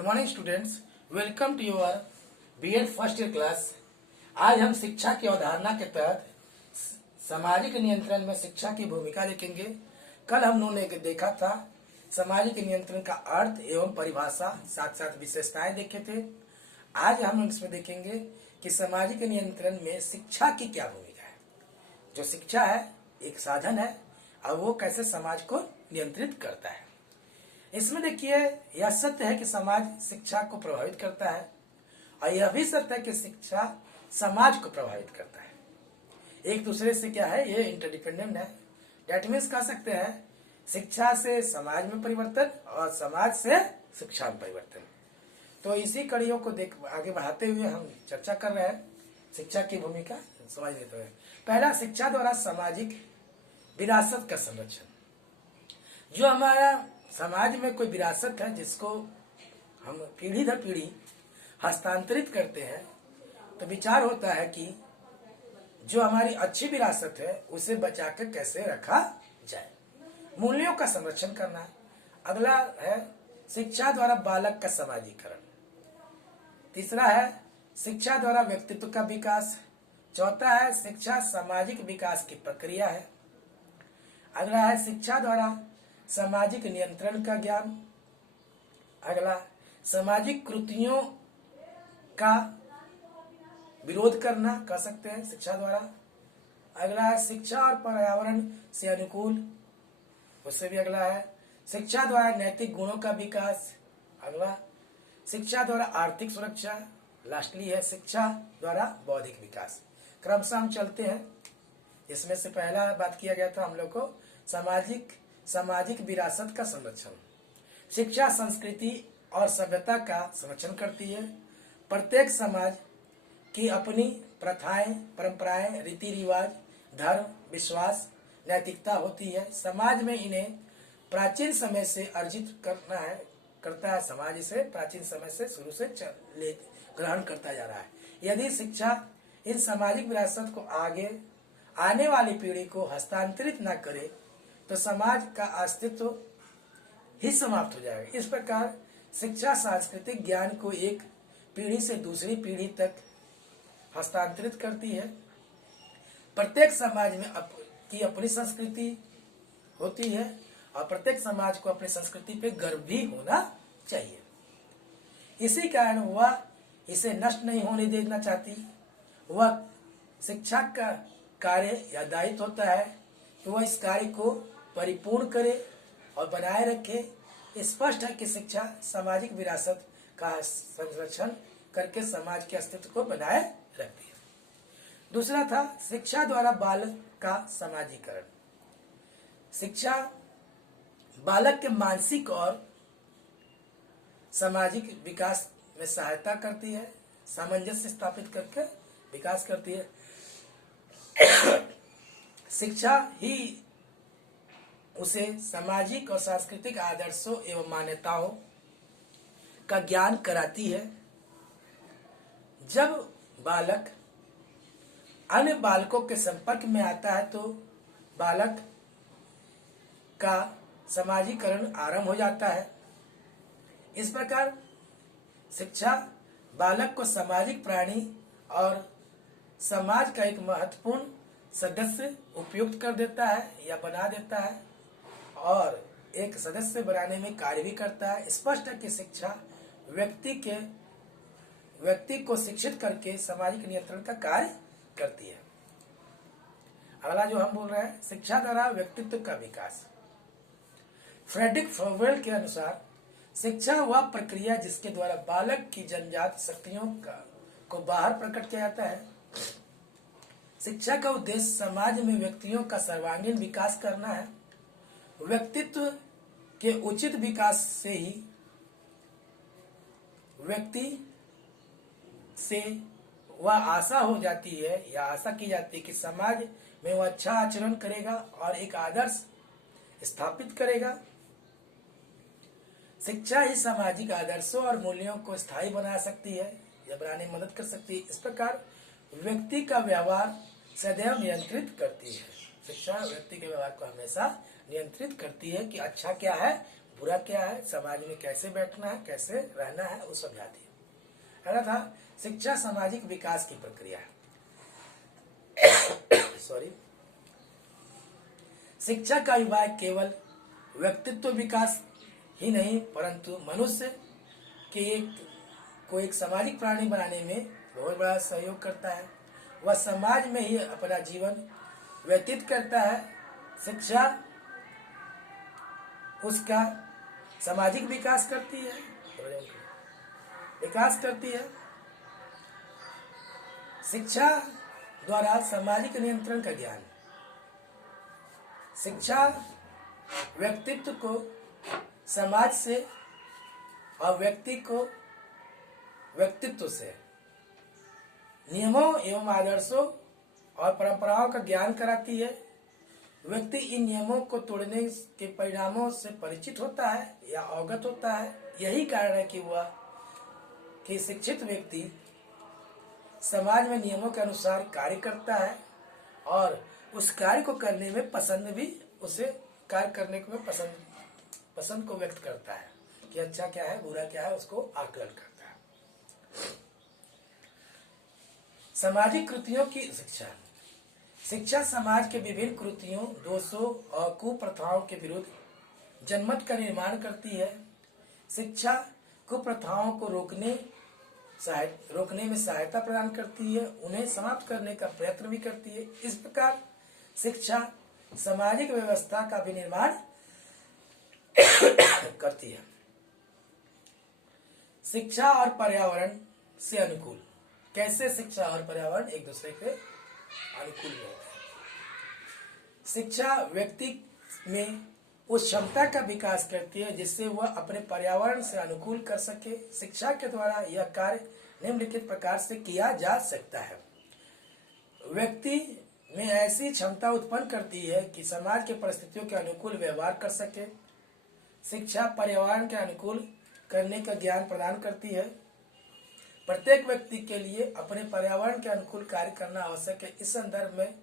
Good morning students, welcome to your BEd first year class. आज हम शिक्षा की अवधारणा के तहत सामाजिक नियंत्रण में शिक्षा की भूमिका देखेंगे। कल हम लोगों ने देखा था सामाजिक नियंत्रण का अर्थ एवं परिभाषा, साथ साथ विशेषताएं देखे थे। आज हम इसमें देखेंगे कि सामाजिक नियंत्रण में शिक्षा की क्या भूमिका है। जो शिक्षा है एक साधन है और वो कैसे समाज को नियंत्रित करता है। इसमें देखिए, यह सत्य है कि समाज शिक्षा को प्रभावित करता है और यह भी सत्य है कि शिक्षा समाज को प्रभावित करता है। एक दूसरे से क्या है, ये इंटरडिपेंडेंट है। डेट मीन्स कह सकते हैं शिक्षा से समाज में परिवर्तन और समाज से शिक्षा में परिवर्तन। तो इसी कड़ियों को आगे बढ़ाते हुए हम चर्चा कर रहे हैं शिक्षा की भूमिका समझ लेते हैं। पहला, शिक्षा द्वारा सामाजिक विरासत का संरक्षण। जो हमारा समाज में कोई विरासत है जिसको हम पीढ़ी दर पीढ़ी हस्तांतरित करते हैं, तो विचार होता है कि जो हमारी अच्छी विरासत है उसे बचाकर कैसे रखा जाए, मूल्यों का संरक्षण करना है। अगला है शिक्षा द्वारा बालक का समाजीकरण। तीसरा है शिक्षा द्वारा व्यक्तित्व का विकास। चौथा है शिक्षा सामाजिक विकास की प्रक्रिया है। अगला है शिक्षा द्वारा सामाजिक नियंत्रण का ज्ञान। अगला सामाजिक कृतियों का विरोध करना कह सकते हैं शिक्षा द्वारा। अगला है शिक्षा और पर्यावरण से अनुकूल, उससे भी अगला है शिक्षा द्वारा नैतिक गुणों का विकास। अगला शिक्षा द्वारा आर्थिक सुरक्षा। लास्टली है शिक्षा द्वारा बौद्धिक विकास। क्रमशः हम चलते हैं। इसमें से पहला बात किया गया था हम लोग को सामाजिक विरासत का संरक्षण। शिक्षा संस्कृति और सभ्यता का संरक्षण करती है। प्रत्येक समाज की अपनी प्रथाएं, परंपराएं, रीति रिवाज, धर्म, विश्वास, नैतिकता होती है। समाज में इन्हें प्राचीन समय से अर्जित करता है। समाज इसे प्राचीन समय से शुरू से ग्रहण करता जा रहा है। यदि शिक्षा इन सामाजिक विरासत को आगे आने वाली पीढ़ी को हस्तांतरित न करे तो समाज का अस्तित्व ही समाप्त हो जाएगा। इस प्रकार शिक्षा सांस्कृतिक ज्ञान को एक पीढ़ी से दूसरी पीढ़ी तक हस्तांतरित करती है। प्रत्येक समाज में की अपनी संस्कृति होती है और प्रत्येक समाज को अपनी संस्कृति पे गर्व भी होना चाहिए। इसी कारण वह इसे नष्ट नहीं होने देना चाहती। वह शिक्षा का कार्य या दायित्व होता है कि वह इस कार्य को परिपूर्ण करे और बनाए रखे। स्पष्ट है कि शिक्षा सामाजिक विरासत का संरक्षण करके समाज के अस्तित्व को बनाए रखती है। दूसरा था शिक्षा द्वारा बालक का समाजीकरण। शिक्षा बालक के मानसिक और सामाजिक विकास में सहायता करती है, सामंजस्य स्थापित करके विकास करती है। शिक्षा ही उसे सामाजिक और सांस्कृतिक आदर्शों एवं मान्यताओं का ज्ञान कराती है। जब बालक अन्य बालकों के संपर्क में आता है तो बालक का समाजीकरण आरंभ हो जाता है। इस प्रकार शिक्षा बालक को सामाजिक प्राणी और समाज का एक महत्वपूर्ण सदस्य उपयुक्त कर देता है या बना देता है और एक सदस्य बनाने में कार्य भी करता है। स्पष्ट है कि शिक्षा व्यक्ति को शिक्षित करके सामाजिक नियंत्रण का कार्य करती है। अगला जो हम बोल रहे हैं शिक्षा द्वारा व्यक्तित्व का विकास। फ्रेडरिक फ्रोवेल के अनुसार शिक्षा वह प्रक्रिया जिसके द्वारा बालक की जन्मजात शक्तियों को बाहर प्रकट किया जाता है। शिक्षा का उद्देश्य समाज में व्यक्तियों का सर्वांगीण विकास करना है। व्यक्तित्व के उचित विकास से ही व्यक्ति से वह आशा हो जाती है या आशा की जाती है कि समाज में वह अच्छा आचरण करेगा और एक आदर्श स्थापित करेगा। शिक्षा ही सामाजिक आदर्शों और मूल्यों को स्थायी बना सकती है या बनाने में मदद कर सकती है। इस प्रकार व्यक्ति का व्यवहार सदैव नियंत्रित करती है। शिक्षा व्यक्ति के व्यवहार को हमेशा नियंत्रित करती है कि अच्छा क्या है, बुरा क्या है, समाज में कैसे बैठना है, कैसे रहना है, वो समझाती है। अगला था शिक्षा सामाजिक विकास की प्रक्रिया। सॉरी। शिक्षा का विभाग केवल व्यक्तित्व विकास ही नहीं परंतु मनुष्य के एक सामाजिक प्राणी बनाने में बहुत बड़ा सहयोग करता है। वह समाज में ही अपना जीवन व्यतीत करता है। शिक्षा उसका सामाजिक विकास करती है। शिक्षा द्वारा सामाजिक नियंत्रण का ज्ञान। शिक्षा व्यक्तित्व को समाज से और व्यक्ति को व्यक्तित्व से नियमों एवं आदर्शों और परंपराओं का ज्ञान कराती है। व्यक्ति इन नियमों को तोड़ने के परिणामों से परिचित होता है या अवगत होता है। यही कारण है कि शिक्षित व्यक्ति समाज में नियमों के अनुसार कार्य करता है और उस कार्य को करने में उसे कार्य करने में पसंद को व्यक्त करता है कि अच्छा क्या है, बुरा क्या है, उसको आकलन करता है। सामाजिक कृतियों की शिक्षा। शिक्षा समाज के विभिन्न कृतियों, दोषों और कुप्रथाओं के विरुद्ध जनमत का निर्माण करती है। शिक्षा कुप्रथाओं को रोकने में सहायता प्रदान करती है, उन्हें समाप्त करने का प्रयत्न भी करती है। इस प्रकार शिक्षा सामाजिक व्यवस्था का भी निर्माण करती है। शिक्षा और पर्यावरण से अनुकूल। कैसे शिक्षा और पर्यावरण एक दूसरे के अनुकूल होते हैं। शिक्षा व्यक्ति में उस क्षमता का विकास करती है जिससे वह अपने पर्यावरण से अनुकूल कर सके। शिक्षा के द्वारा यह कार्य निम्नलिखित प्रकार से किया जा सकता है। व्यक्ति में ऐसी क्षमता उत्पन्न करती है कि समाज के परिस्थितियों के अनुकूल व्यवहार कर सके। शिक्षा पर्यावरण के अनुकूल करने का ज्ञान प्रदान करती है। प्रत्येक व्यक्ति के लिए अपने पर्यावरण के अनुकूल कार्य करना आवश्यक है। इस संदर्भ में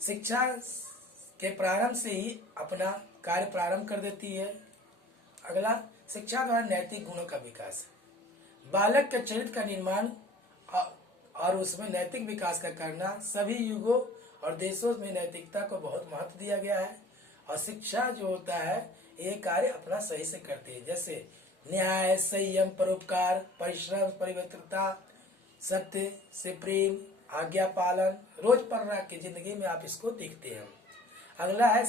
शिक्षा के प्रारंभ से ही अपना कार्य प्रारंभ कर देती है। अगला, शिक्षा द्वारा नैतिक गुणों का विकास। बालक के चरित्र का निर्माण और उसमें नैतिक विकास का करना। सभी युगों और देशों में नैतिकता को बहुत महत्व दिया गया है और शिक्षा जो होता है ये कार्य अपना सही से करती है। जैसे न्याय, संयम, परोपकार, परिश्रम, पवित्रता, सत्य से प्रेम, आज्ञा पालन, रोजमर्रा की जिंदगी में आप इसको देखते हैं। अगला है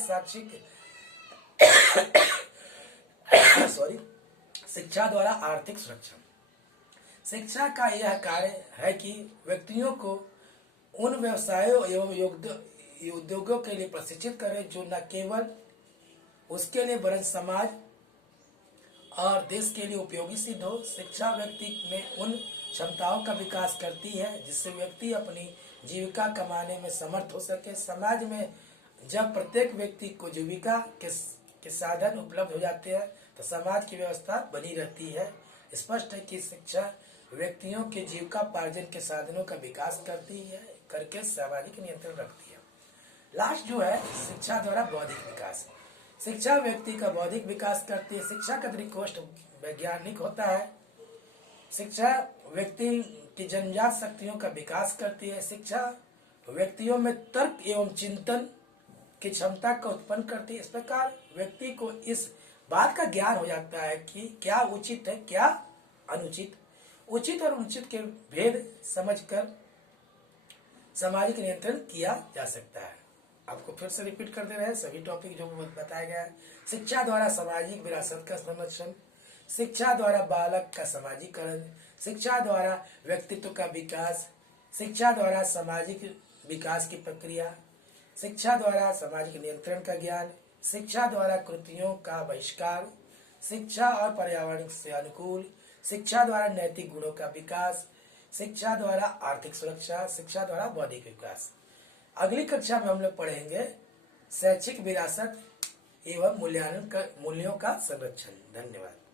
शिक्षा द्वारा आर्थिक सुरक्षा। शिक्षा का यह कार्य है कि व्यक्तियों को उन व्यवसायों एवं उद्योगों के लिए प्रशिक्षित करे जो न केवल उसके लिए वरन समाज और देश के लिए उपयोगी सिद्ध हो। शिक्षा व्यक्ति में उन क्षमताओं का विकास करती है जिससे व्यक्ति अपनी जीविका कमाने में समर्थ हो सके। समाज में जब प्रत्येक व्यक्ति को जीविका के साधन उपलब्ध हो जाते हैं तो समाज की व्यवस्था बनी रहती है। स्पष्ट है कि शिक्षा व्यक्तियों के जीविकापार्जन के साधनों का विकास करके सामाजिक नियंत्रण रखती है। लास्ट जो है शिक्षा द्वारा बौद्धिक विकास। शिक्षा व्यक्ति का बौद्धिक विकास करती है। शिक्षा का दृष्टिकोण वैज्ञानिक होता है। शिक्षा व्यक्ति की जन्मजात शक्तियों का विकास करती है। शिक्षा व्यक्तियों में तर्क एवं चिंतन की क्षमता को उत्पन्न करती है। इस प्रकार व्यक्ति को इस बात का ज्ञान हो जाता है कि क्या उचित है, क्या अनुचित। उचित और अनुचित के भेद समझकर सामाजिक नियंत्रण किया जा सकता है। आपको फिर से रिपीट कर दे रहे हैं सभी टॉपिक जो बताया गया है। शिक्षा द्वारा सामाजिक विरासत का संरक्षण, शिक्षा द्वारा बालक का समाजीकरण, शिक्षा द्वारा व्यक्तित्व का विकास, शिक्षा द्वारा सामाजिक विकास की प्रक्रिया, शिक्षा द्वारा सामाजिक नियंत्रण का ज्ञान, शिक्षा द्वारा कृतियों का बहिष्कार, शिक्षा और पर्यावरण से अनुकूल, शिक्षा द्वारा नैतिक गुणों का विकास, शिक्षा द्वारा आर्थिक सुरक्षा, शिक्षा द्वारा बौद्धिक विकास। अगली कक्षा में हम लोग पढ़ेंगे शैक्षिक विरासत एवं मूल्यों का संरक्षण। धन्यवाद।